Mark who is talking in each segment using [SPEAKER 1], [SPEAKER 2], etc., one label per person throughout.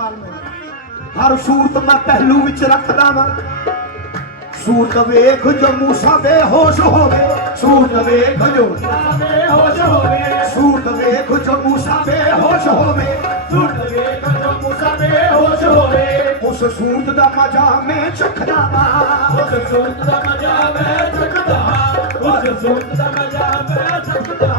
[SPEAKER 1] ਹਰ ਸੂਰਤ ਮੈਂ ਪਹਿਲੂ ਵਿੱਚ ਰੱਖਦਾ ਵਾਂ। ਸੂਰਤ ਵੇਖ ਜੋ ਮੂਸਾ ਬੇਹੋਸ਼ ਹੋਵੇ। ਸੂਰਤ ਵੇਖ ਜੋ
[SPEAKER 2] ਬੇਹੋਸ਼ ਹੋਵੇ।
[SPEAKER 1] ਸੂਰਤ ਵੇਖ ਜੋ ਮੂਸਾ ਬੇਹੋਸ਼ ਹੋਵੇ।
[SPEAKER 2] ਸੁਰਤ ਵੇਖ ਜੋ ਮੂਸਾ ਬੇਹੋਸ਼ ਹੋਵੇ।
[SPEAKER 1] ਉਸ ਸੂਰਤ ਦਾ ਮਜ਼ਾ ਮੈਂ ਚੱਖਦਾ ਵਾਂ।
[SPEAKER 2] ਉਸ ਸੁਰਤ ਦਾ ਮਜ਼ਾ ਮੈਂ ਚੱਕਦਾ ਉਸ ਸੁਰਤ ਦਾ ਮਜ਼ਾ ਮੈਂ ਚੱਕਦਾ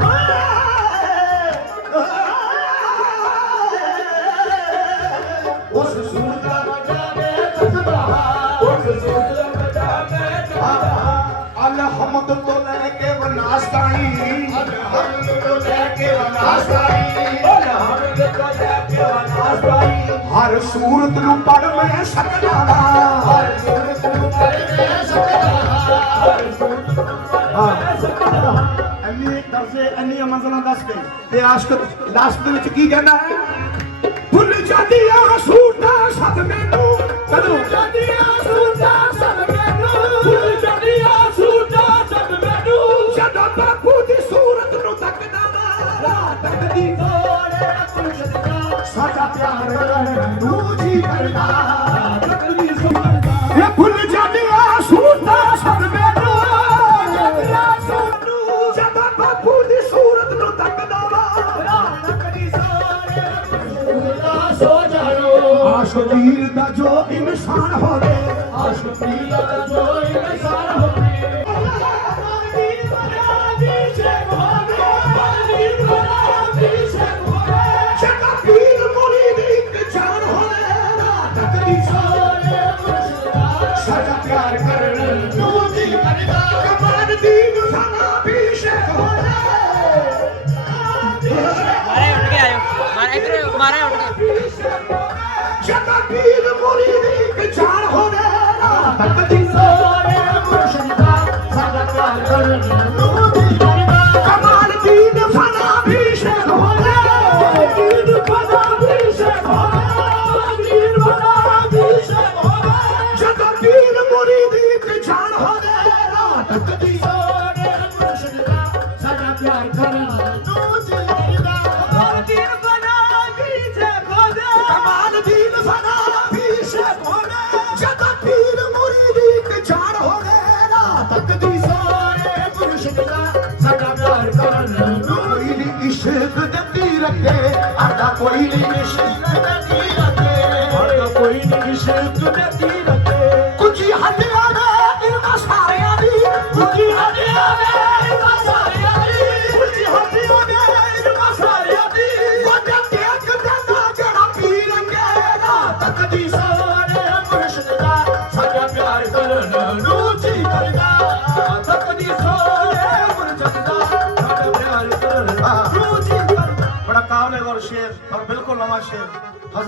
[SPEAKER 2] ਹਾਂ
[SPEAKER 1] ਅਲਹਮਦ ਤੋਂ ਲੈ ਕੇ ਵਨਾਸ ਤਾਈ।
[SPEAKER 2] ਹਮ ਤੋਂ ਲੈ ਕੇ ਵਨਾਸ ਪਾਈ ਓਲ ਤੋਂ ਲੈ ਕੇ ਵਨਾਸ ਪਾਈ
[SPEAKER 1] ਹਰ ਸੂਰਤ ਨੂੰ ਪੜ ਮੈਂ ਸਕਦਾ ਵਾਂ
[SPEAKER 2] ਹਰ ਸੁਰਤ ਨੂੰ ਪੜ੍ਹ ਸਕਦਾ ਹਰ ਸੁਰਤ ਨੂੰ ਪੜ੍ਹ ਸਕਦਾ ਹਾਂ
[SPEAKER 1] ਦਰਸੇ ਇੰਨੀਆਂ ਮੰਜ਼ਲਾਂ ਦੱਸ ਕੇ ਤੇ ਆਸ਼ਕ ਲਾਸਟ ਦੇ ਵਿੱਚ ਕੀ ਕਹਿੰਦਾ ਹੈ? ਭੁੱਲ ਜਾਂਦੀਆਂ ਸੂਰਤਾਂ ਸਦ ਮੈਨੂੰ, ਕਦੋਂ?
[SPEAKER 2] ਜਾਂਦੀਆਂ ਸੂਰਤਾਂ
[SPEAKER 1] ਆਸ਼ਕੀਰ ਦਾ ਜੋ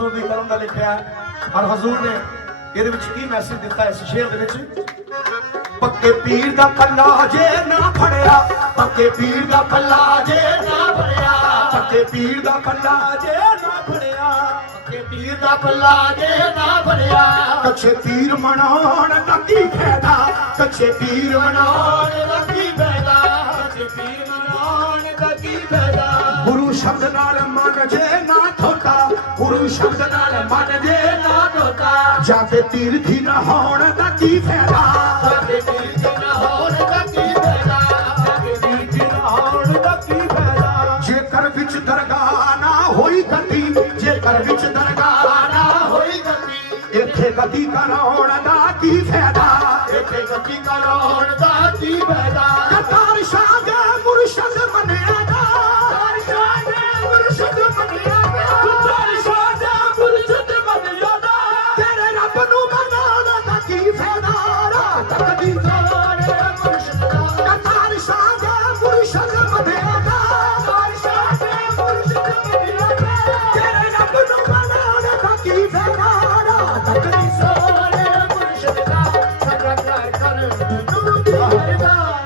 [SPEAKER 1] ਹਜ਼ੂਰ ਦੀ ਕਲਮ ਦਾ ਲਿਖਿਆ ਔਰ ਹਜ਼ੂਰ ਨੇ ਇਹਦੇ ਵਿੱਚ ਕੀ ਮੈਸੇਜ ਦਿੱਤਾ ਇਸ ਸ਼ੇਰ ਦੇ ਵਿੱਚ? ਪੱਕੇ ਪੀਰ ਦਾ ਪੱਲਾ ਜੇ ਨਾ ਫੜਿਆ, ਪੱਕੇ ਪੀਰ ਦਾ ਪੱਲਾ ਜੇ ਨਾ ਫੜਿਆ, ਪੱਕੇ ਪੀਰ ਦਾ ਪੱਲਾ ਜੇ ਨਾ ਫੜਿਆ, ਪੱਕੇ ਪੀਰ ਦਾ ਪੱਲਾ ਜੇ ਨਾ ਫੜਿਆ। ਕੱਛੇ ਪੀਰ ਮਨਾਉਣ ਦਾ ਕੀ ਫਾਇਦਾ? ਕੱਛੇ ਪੀਰ ਮਨਾਉਣ ਦਾ ਕੀ ਫਾਇਦਾ?
[SPEAKER 2] ਜੇ ਪੀਰ ਮਨਾਉਣ ਦਾ ਕੀ ਫਾਇਦਾ?
[SPEAKER 1] ਗੁਰੂ ਸ਼ਬਦ ਨਾਲ ਮਨ ਜੇ ਨਾ ਥੋਤਾ ਗੁਰੂ ਸ਼ਬਦ ਨਾਲ ਮਨ ਜੇ ਨਾ
[SPEAKER 2] ਧੋਤਾ
[SPEAKER 1] ਜਾ ਕੇ ਤੀਰਥੀ ਨਾ ਹੋਣ ਦਾ ਕੀ ਫਾਇਦਾ?
[SPEAKER 2] ਸਾਡੇ ਪੀਰ ਜੀ ਨਾ ਹੋਣ ਦਾ ਕੀ ਫਾਇਦਾ? ਸਾਡੇ ਪੀਰ ਜੀ ਨਾ ਹੋਣ ਦਾ ਕੀ ਫਾਇਦਾ?
[SPEAKER 1] ਜੇਕਰ ਵਿੱਚ ਦਰਗਾਹ ਨਾ ਹੋਈ ਗਤੀ, ਜੇਕਰ ਵਿੱਚ ਦਰਗਾਹ ਨਾ ਹੋਈ ਗਤੀ, ਇੱਥੇ ਗਤੀ ਕਰਾਉਣ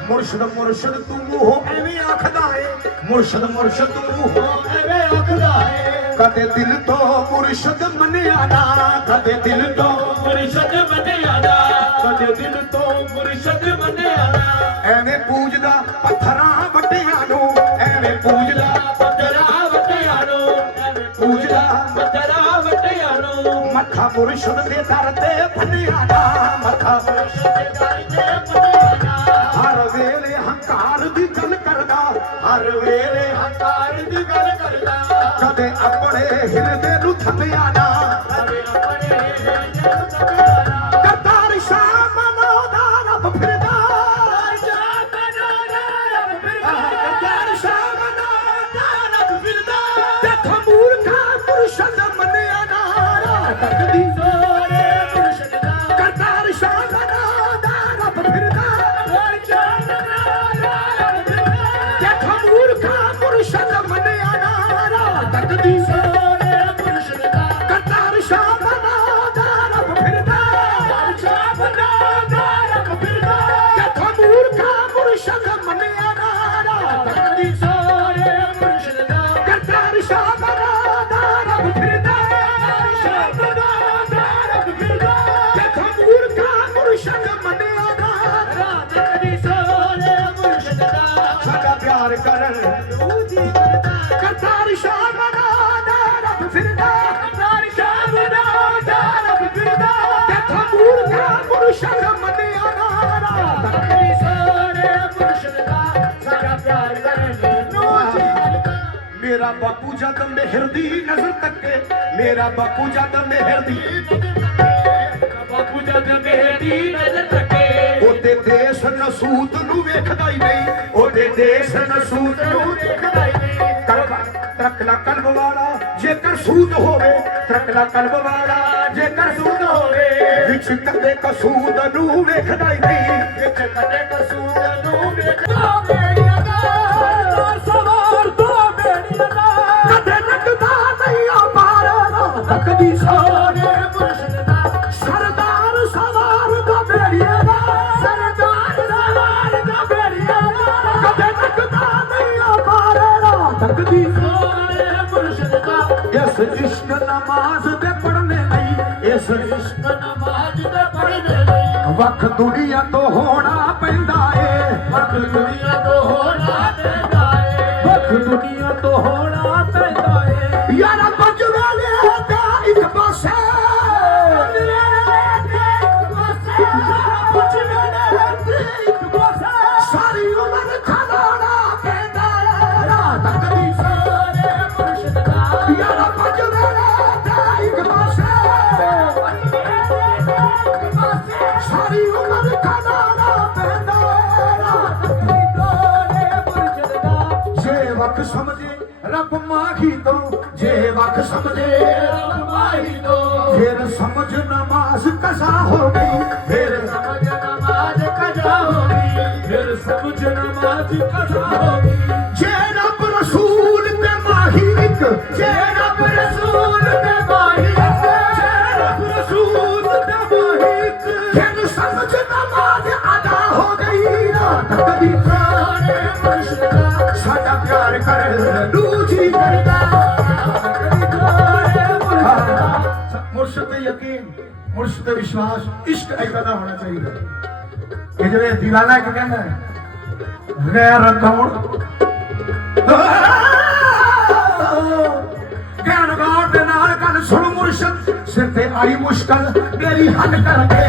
[SPEAKER 1] ਮੁਰਸ਼ਦ
[SPEAKER 2] ਮੁਰਸ਼ਦ
[SPEAKER 1] ਤੂੰ ਮੂੰਹੋਂ ਐਵੇਂ ਆਖਦਾ ਏ। ਮੁਰਸ਼ਦ ਮੁਰਸ਼ਦ ਤੂੰ ਮੂੰਹੋਂ
[SPEAKER 2] ਐਵੇਂ ਆਖਦਾ ਏ।
[SPEAKER 1] ਕਦੇ ਦਿਲ ਤੋਂ ਮੁਰਸ਼ਦ ਮੰਨਿਆ ਨਾ, ਕਦੇ ਦਿਲ ਤੋਂ
[SPEAKER 2] ਮੁਰਸ਼ਿਦ ਮੰਨਿਆ ਦਾ ਕਦੇ ਦਿਲ ਤੋਂ ਮੁਰਸ਼ਿਦ ਮੰਨਿਆ ਦਾ
[SPEAKER 1] ਐਵੇਂ ਪੂਜਦਾ ਪੱਥਰਾਂ ਮੱਖਾ ਮੁਰਸ਼ਦ ਦੇ ਦਰ ਤੇ ਬੰਨਿਆ ਨਾ ਮੱਖਾ ਹਰ ਵੇਲੇ ਹੰਕਾਰ ਦੀ ਗੱਲ ਕਰਦਾ, ਹਰ ਵੇਲੇ ਕਦੇ ਆਪਣੇ ਹਿਰਦੇ ਨੂੰ ਥੱਲਿਆ Tak jadi. ਜਦ ਮਿਹਰ ਦੀ ਨਜ਼ਰ ਤੱਕੇ, ਮੇਰਾ ਬਾਪੂ ਜਦ ਮਿਹਰ ਦੀ
[SPEAKER 2] ਬਾਪੂ ਜਦ ਮੇਰੀ ਨਜ਼ਰ ਤੱਕੇ।
[SPEAKER 1] ਉਹਦੇ ਦੇਸ਼ ਨਸੂਤ ਨੂੰ ਵੇਖਦਾ ਹੀ ਨਹੀਂ, ਉਹਦੇ ਦੇਸ਼ ਨਸੂਤ ਨੂੰ
[SPEAKER 2] ਦੇਖਦਾ ਹੀ ਨਹੀਂ।
[SPEAKER 1] ਕਲਬ ਤਰਕਲਾ ਕਲਬ ਵਾਲਾ ਜੇਕਰ ਸੂਤ ਹੋਵੇ ਤਰਕਲਾ ਕਲਬ ਵਾਲਾ ਜੇਕਰ ਸੂਤ ਹੋਵੇ। ਵਿੱਚ ਕਦੇ ਕਸੂਦ ਨੂੰ ਵੇਖਦਾ ਹੀ ਨਹੀਂ,
[SPEAKER 2] ਵਿੱਚ ਕਦੇ ਕਸੂਰ ਨੂੰ ਵੇਖਦਾ
[SPEAKER 1] ਇਸ ਇਸ਼ਕ ਨਮਾਜ਼ ਦੇ ਪੜਨੇ ਲਈ ਇਸ ਇਸ਼ਕ
[SPEAKER 2] ਨਮਾਜ਼ ਦੇ ਪੜ੍ਹਨੇ ਲਈ।
[SPEAKER 1] ਵੱਖ ਦੁਨੀਆ ਤੋਂ ਹੋਣਾ ਪੈਂਦਾ ਏ।
[SPEAKER 2] ਵਕ ਦੁਨੀਆ ਤੋਂ ਹੋਣਾ ਪੈਂਦਾ ਏ।
[SPEAKER 1] ਵੱਖ ਦੁਨੀਆ ਤੋਂ ਹੋਣਾ ਜੇ ਵਕ ਸਮਝੇ, ਰੱਬ ਮਾਹੀ ਤੋਂ। ਜੇ ਵਕ ਸਮਝੇ ਫਿਰ ਸਮਝ ਨਮਾਜ਼ ਕਜ਼ਾ ਹੋ ਗਈ। ਫਿਰ ਜੇ ਰੱਬ ਰਸੂਲ ਤੇ ਮਾਹੀ ਇੱਕ, ਜੇ ਰੱਬ ਰਸੂਲ ਤੇ ਮਾਹੀ ਇੱਕ, ਜੇ ਰੱਬ ਰਸੂਲ ਤੇ ਮਾਹੀ ਇੱਕ। ਫਿਰ ਸਮਝ ਨਮਾਜ਼ ਅਦਾ ਹੋ ਗਈ। ਰਾਤ ਕਦੀ ਯਕੀਨ ਮੁਰਸ਼ਦ ਤੇ ਵਿਸ਼ਵਾਸ ਇਸ਼ਕ ਐਸਾ ਦਾ ਹੋਣਾ ਚਾਹੀਦਾ। ਇਹ ਜਿਹੜੇ دیਵਾਨਾ ਕਿ ਕਹਿੰਦਾ ਗੈਰ ਕੌਣ ਗਿਆਨ ਗੌਰ ਦੇ ਨਾਲ ਗੱਲ ਸੁਣ ਮੁਰਸ਼ਦ ਸਿਰ ਤੇ ਆਈ ਮੁਸ਼ਕਲ, ਮੇਰੀ ਹੱਲ ਕਰ ਦੇ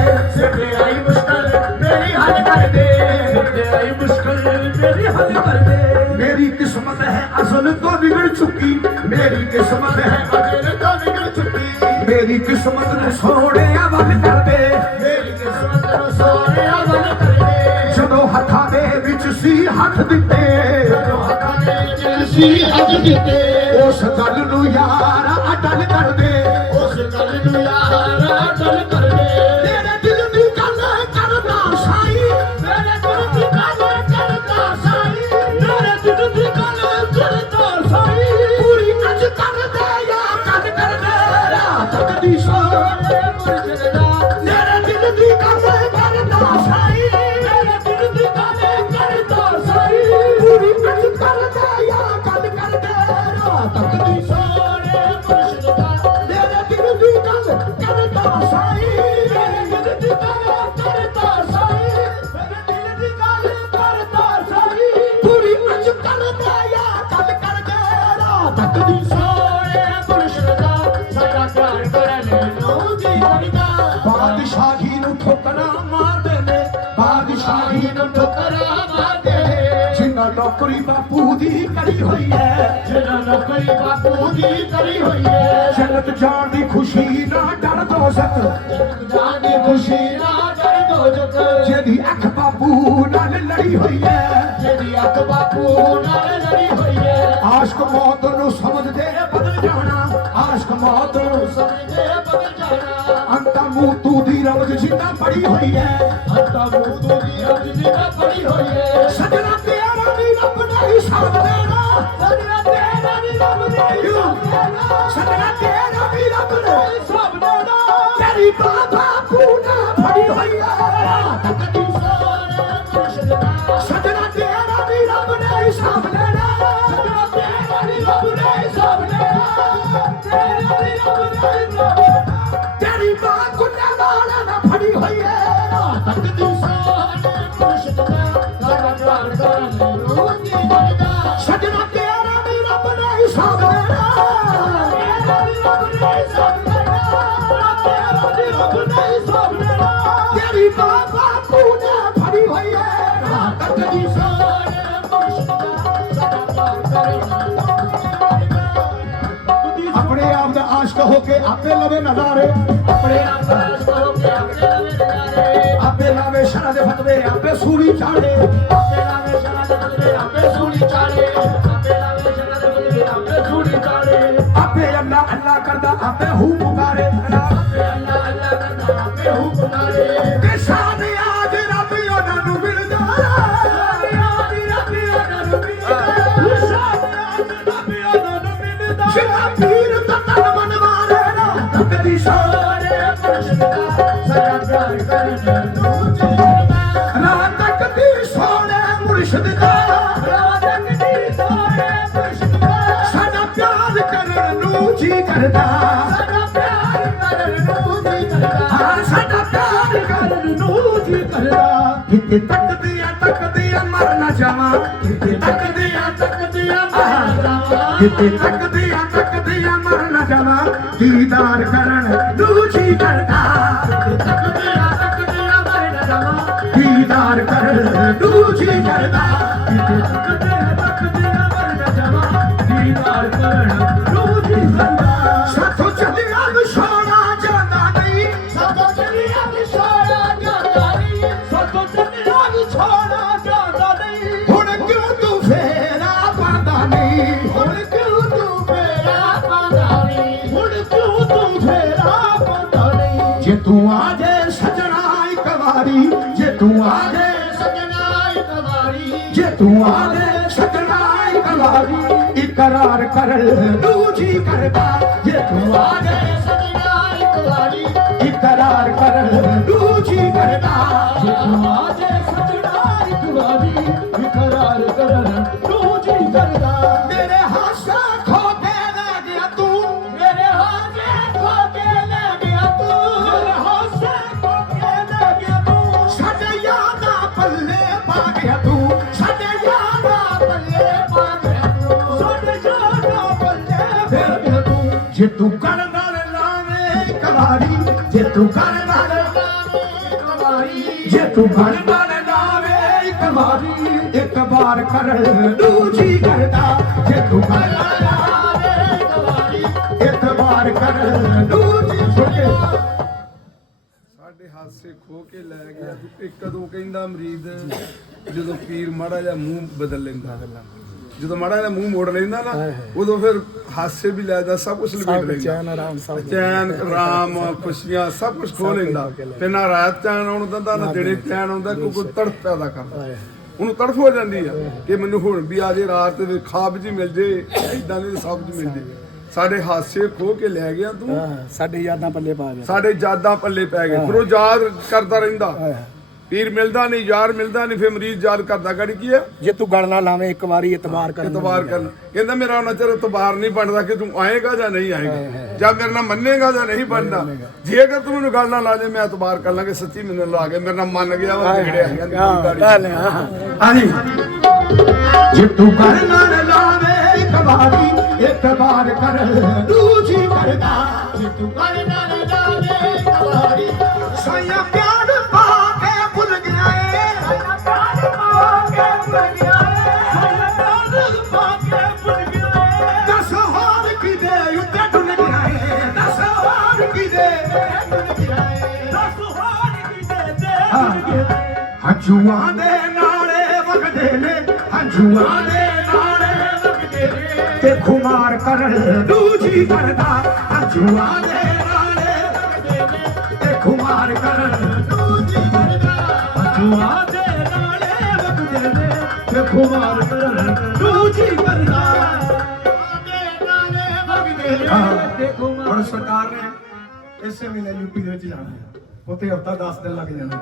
[SPEAKER 1] ਮੇਰੀ ਕਿਸਮਤ ਹੈ ਅਸਲ ਤੋਂ ਵਿਗੜ ਚੁੱਕੀ, ਮੇਰੀ ਕਿਸਮਤ ਹੈ ਅਸਲ ਤੋਂ ਵਿਗੜ ਚੁੱਕੀ। ਮੇਰੀ ਕਿਸਮਤ ਨੂੰ ਸੋਹਣਿਆ ਵੱਲ ਕਰ ਦੇ ਜਦੋਂ ਹੱਥਾਂ ਦੇ ਵਿੱਚ ਸੀ ਹੱਥ ਦਿੱਤੇ। ਉਸ ਗੱਲ ਨੂੰ ਯਾਰ
[SPEAKER 2] ਤੈਨੂੰ ਠੁਕਰਾਵਾਂਗੇ
[SPEAKER 1] ਜਿੰਨਾ ਨੌਕਰੀ ਬਾਪੂ ਦੀ ਕਰੀ ਹੋਈ ਹੈ
[SPEAKER 2] ਜਿਹੜਾ ਨੌਕਰੀ ਬਾਪੂ ਦੀ ਕਰੀ ਹੋਈ ਹੈ।
[SPEAKER 1] ਜੰਨਤ ਜਾਣ ਦੀ ਖੁਸ਼ੀ ਨਾ ਡਰ ਦੋ ਸਕ
[SPEAKER 2] ਜਾਨੀ ਖੁਸ਼ੀ ਨਾ ਡਰ ਦੋ ਜਗ
[SPEAKER 1] ਜਿਹਦੀ ਅੱਖ ਬਾਪੂ ਨਾਲ ਲੜੀ ਹੋਈ ਹੈ।
[SPEAKER 2] ਜਿਹੜੀ ਅੱਖ ਬਾਪੂ ਨਾਲ ਲੜੀ ਹੋਈ ਹੈ।
[SPEAKER 1] ਆਸ਼ਕ ਮੌਤ ਨੂੰ ਸਮਝਦੇ ਬਦਲ ਜਾਣਾ। ਆਸ਼ਕ ਮੌਤ ਨੂੰ
[SPEAKER 2] ਸਮਝੇ ਬਦਲ ਜਾਣਾ।
[SPEAKER 1] ਅੰਤਾ ਦੀ ਰਵਜ ਜਿੰਦਾ ਪੜੀ ਹੋਈ ਹੈ।
[SPEAKER 2] ਹੱਤਾ ਮੂਤੂ ਦੀ ਰਜ ਦੀ ਪੜੀ ਹੋਈ ਹੈ।
[SPEAKER 1] ਕੇ ਆਪੇ ਲਵੇ ਨਜ਼ਾਰੇ।
[SPEAKER 2] ਆਪਣੇ ਆਪ ਕਰੋ ਕਿ ਨਜ਼ਾਰੇ।
[SPEAKER 1] ਆਪੇ ਲਾਵੇ ਸ਼ਰਾਂ ਦੇ ਫਤਵੇ ਆਪੇ ਸੂਲੀ ਚਾੜੇ।
[SPEAKER 2] ਆਪੇ ਲਾਵੇ ਸ਼ਰਾਂ ਦੇ ਬਦਲੇ ਆਪੇ ਸੂਲੀ ਚਾੜੇ। ਆਪੇ ਲਾਵੇ ਸ਼ਰਾਂ ਦੇ ਬਦਲੇ ਆਪੇ ਸੂਲੀ ਚਾੜੇ।
[SPEAKER 1] ਆਪੇ ਅੱਲਾ ਅੱਲਾ ਕਰਦਾ ਆਪੇ ਹੂ ਪੁਕਾਰੇ।
[SPEAKER 2] ਆਪੇ ਅੱਲਾ ਕਰਦਾ
[SPEAKER 1] ਕਿਤੇ ਤੱਕਦੀ ਆ ਤੱਕਦੀ ਆ ਮਰ ਨਾ ਜਾਵਾਂ। ਕਿਤੇ ਤੱਕਦੀ ਆ
[SPEAKER 2] ਤੱਕਦੀਆਂ ਮਾਰਾਂ
[SPEAKER 1] ਕਿਤੇ ਤੱਕਦੀ ਆ ਤੱਕਦੀ ਆ ਮਰ ਨਾ ਜਾਵਾਂ। ਦੀਦਾਰ ਤੂੰ ਆ ਜੇ ਸਜਣਾ ਇੱਕ ਵਾਰੀ, ਜੇ ਤੂੰ ਆ ਜੇ
[SPEAKER 2] ਸਜਣਾ ਇੱਕ ਵਾਰੀ,
[SPEAKER 1] ਜੇ ਤੂੰ ਆ ਜੇ ਸਜਣਾ ਇੱਕ ਵਾਰੀ, ਇਕਰਾਰ ਕਰ ਦੂਜੀ ਕਰਦਾ, ਜੇ ਤੂੰ ਆ ਜੇ
[SPEAKER 2] ਤੂੰ ਕਰਨ
[SPEAKER 1] ਨਾਲ ਇੱਕ ਵਾਰੀ ਜੇ ਤੂੰ ਘਰ ਨਾਲ ਲਾਵੇ ਇੱਕ ਵਾਰੀ, ਇੱਕ ਵਾਰ ਕਰ ਦੂਜੀ ਕਰਦਾ ਜੇ ਤੂੰ ਘਰ ਨਾਲ ਲਾਵੇ
[SPEAKER 2] ਇੱਕ ਵਾਰੀ,
[SPEAKER 1] ਇੱਕ ਵਾਰ ਕਰ ਦੂਜੀ ਸੁਣੇ
[SPEAKER 3] ਸਾਡੇ ਹਾਸੇ ਖੋ ਕੇ ਲੈ ਗਿਆ। ਇੱਕ ਕਦੋਂ ਕਹਿੰਦਾ ਮਰੀਜ਼ ਜਦੋਂ ਪੀਰ ਮਾੜਾ ਜਿਹਾ ਮੂੰਹ ਬਦਲ ਲੈਂਦਾ। ਜਦੋਂ ਮਾੜਾ ਜਿਹਾ ਮੂੰਹ ਮੋੜ ਲੈਂਦਾ ਨਾ ਉਦੋਂ ਫਿਰ ਹਾਸੇ ਵੀ ਲੈ ਜਾ ਸਭ ਕੁਝ ਲਪੇਟ ਲੈਂਦਾ। ਚੈਨ ਆਰਾਮ ਸਭ ਚੈਨ ਆਰਾਮ ਖੁਸ਼ੀਆਂ ਸਭ ਕੁਝ ਖੋ ਲੈਂਦਾ। ਤੇ ਨਾ ਰਾਤ ਚੈਨ ਆਉਣ ਦਿੰਦਾ ਨਾ ਦਿਨੇ ਚੈਨ ਆਉਂਦਾ ਕੋਈ ਕੋਈ ਤੜਫ ਪੈਦਾ ਕਰਦਾ। ਉਹਨੂੰ ਤੜਫ ਹੋ ਜਾਂਦੀ ਆ ਕਿ ਮੈਨੂੰ ਹੁਣ ਵੀ ਆ ਜੇ ਰਾਤ ਦੇ ਖਾਬ ਜੀ ਮਿਲ ਜੇ ਇਦਾਂ ਦੇ ਸਭ ਜੀ ਮਿਲ ਜੇ। ਸਾਡੇ। ਹਾਸੇ ਖੋ ਕੇ ਲੈ ਗਿਆ ਤੂੰ।
[SPEAKER 4] ਸਾਡੇ ਯਾਦਾਂ ਪੱਲੇ ਪਾ ਗਿਆ।
[SPEAKER 3] ਸਾਡੇ ਯਾਦਾਂ ਪੱਲੇ ਪੈ ਗਏ। ਫਿਰ ਉਹ ਯਾਦ ਕਰਦਾ ਰਹਿੰਦਾ। ਪੀਰ ਮਿਲਦਾ ਨਹੀਂ ਯਾਰ ਮਿਲਦਾ ਨਹੀਂ ਫਿਰ ਮਰੀਜ਼ ਯਾਦ ਕਰਦਾ ਗੜੀ ਕੀ ਹੈ
[SPEAKER 4] ਜੇ ਤੂੰ ਗਲ ਨਾ ਲਾਵੇਂ ਇੱਕ ਵਾਰੀ ਇਤਬਾਰ ਕਰ
[SPEAKER 3] ਇਤਬਾਰ ਕਰਨ। ਕਹਿੰਦਾ ਮੇਰਾ ਉਹਨਾਂ ਚਿਰ ਇਤਬਾਰ ਨਹੀਂ ਬਣਦਾ ਕਿ ਤੂੰ ਆਏਗਾ ਜਾਂ ਨਹੀਂ ਆਏਗਾ। ਜਾਂ ਮੇਰੇ ਨਾਲ ਮੰਨੇਗਾ ਜਾਂ ਨਹੀਂ ਬਣਦਾ। ਜੇ ਅਗਰ ਤੂੰ ਮੈਨੂੰ ਗੱਲ ਨਾ ਲਾ ਜੇ ਮੈਂ ਇਤਬਾਰ ਕਰ ਲਾਂਗੇ ਸੱਚੀ ਮੈਨੂੰ ਲਾ ਕੇ। ਮੇਰੇ ਨਾਲ ਮੰਨ ਗਿਆ ਵਾ ਵਿਗੜਿਆ ਨੀ।
[SPEAKER 4] ਗੱਲ
[SPEAKER 1] ਹਾਂਜੀ। ਜੇ ਤੂੰ ਘਰ ਨਾਲ ਲਾਵੇ ਇੱਕ ਵਾਰੀ ਇੱਕ ਵਾਰ ਕਰ ਦੂਜੀ ਕਰਦਾ।
[SPEAKER 2] ਜੇ ਤੂੰ ਕਰ ਨਾਲ ਜਾਵੇ ਇੱਕ ਵਾਰੀ
[SPEAKER 1] ਸਾਇਆ ਹੰਝੂਆਂ ਦੇ ਨਾਲੇ ਵਗਦੇ ਨੇ ਹੰਝੂਆਂ ਦੇ ਨਾਲੇ ਵਗਦੇ ਨੇ। ਤੇ ਖੁਮਾਰ ਕਰਨ ਦੂਜੀ ਕਰਦਾ ਹੰਝੂਆਂ ਦੇ ਨਾਲੇ ਵਗਦੇ ਨੇ। ਤੇ ਖੁਮਾਰ ਕਰਨ ਦੂਜੀ ਕਰਦਾ ਹੰਝੂਆਂ ਦੇ ਨਾਲੇ ਵਗਦੇ ਨੇ। ਤੇ ਖੁਮਾਰ ਕਰਨ ਦੂਜੀ ਕਰਦਾ ਹੁਣ ਸਰਕਾਰ ਨੇ ਇਸੇ ਮਹੀਨੇ ਯੂਪੀ ਦੇ ਵਿੱਚ ਜਾਣਾ ਹੈ। ਉੱਥੇ ਹਫਤਾ 10 ਦਿਨ ਲੱਗ ਜਾਣਾ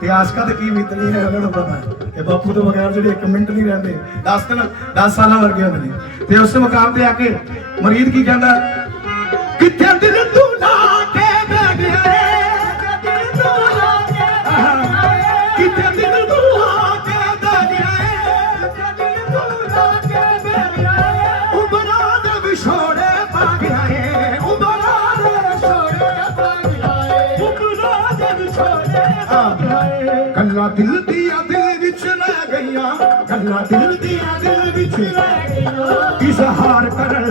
[SPEAKER 1] ਤੇ ਆਸ਼ਕਾ ਤੇ ਕੀ ਮਿੱਤਰੀ ਹੈ, ਉਹਨਾਂ ਨੂੰ ਪਤਾ ਕਿ ਬਾਪੂ ਤੋਂ ਬਗੈਰ ਜਿਹੜੇ 1 ਮਿੰਟ ਨਹੀਂ ਰਹਿੰਦੇ 10 ਦਿਨ 10 ਸਾਲਾਂ ਵਰਗੇ ਹੁੰਦੇ ਨੇ। ਤੇ ਉਸ ਮੁਕਾਮ ਤੇ ਆ ਕੇ ਮਰੀਦ ਕੀ ਕਹਿੰਦਾ, ਕਿੱਥੇ ਦਿਲ ਤੂੰ? ਗਈਆਂ ਗੱਲਾਂ ਦਿਲ ਦੀਆਂ ਦਿਲ ਵਿੱਚ ਰਹਿ ਗਈਆਂ। ਇਜ਼ਹਾਰ ਕਰਨ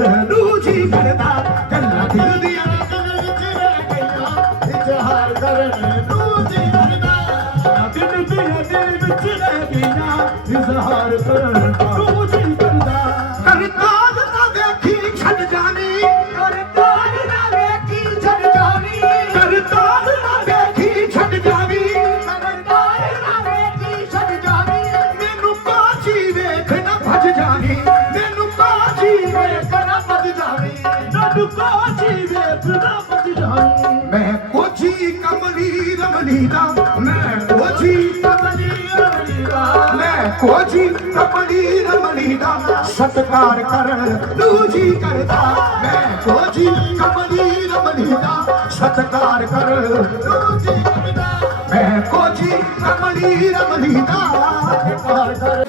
[SPEAKER 1] ਵੇਖ ਨਾ ਭੱਜ ਜਾਣੀ ਮੈਂ ਕੋਜੀ ਕਮਲੀ ਰਮਲੀ ਦਾ ਮੈਂ ਕੋਜੀ ਕਮਲੀ ਰਮਲੀ ਦਾ। ਮੈਂ ਕੋਜੀ ਕਮਲੀ ਰਮਲੀ ਦਾ ਸਤਕਾਰ ਕਰਨ ਦੂਜੀ ਕਰਦਾ। ਮੈਂ ਕੋਜੀ ਕਮਲੀ ਰਮਲੀ ਦਾ ਸਤਕਾਰ ਕਰਨ ਦੂਜੀ ਕਰਦਾ। ਮੈਂ ਕੋਜੀ ਕਮਲੀ ਰਮਲੀ ਦਾ